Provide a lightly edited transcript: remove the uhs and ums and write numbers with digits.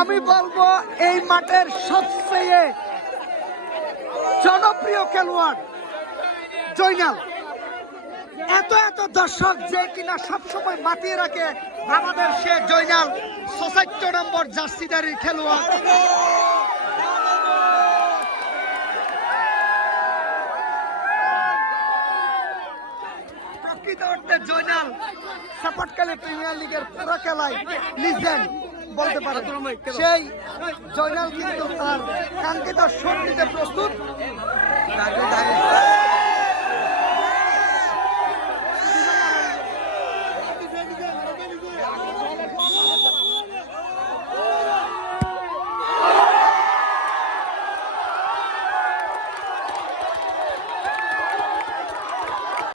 আমি বলবো এই মাঠের সবচেয়ে জনপ্রিয় খেলোয়াড় জয়নাল। এত এত দর্শক যে কিনা সবসময় মাতিয়ে রাখে আমাদের সে জয়নাল ৭৪ নম্বর জার্সিদারির খেলোয়াড়। প্রকৃত অর্থে জয়নাল সাপাটকালী প্রিমিয়ার লিগের পুরো খেলায় লিজেন্ড বলতে পারে। সেই জয়নাল কিন্তু তার কাঙ্ক্ষিত শোধ দিতে প্রস্তুত।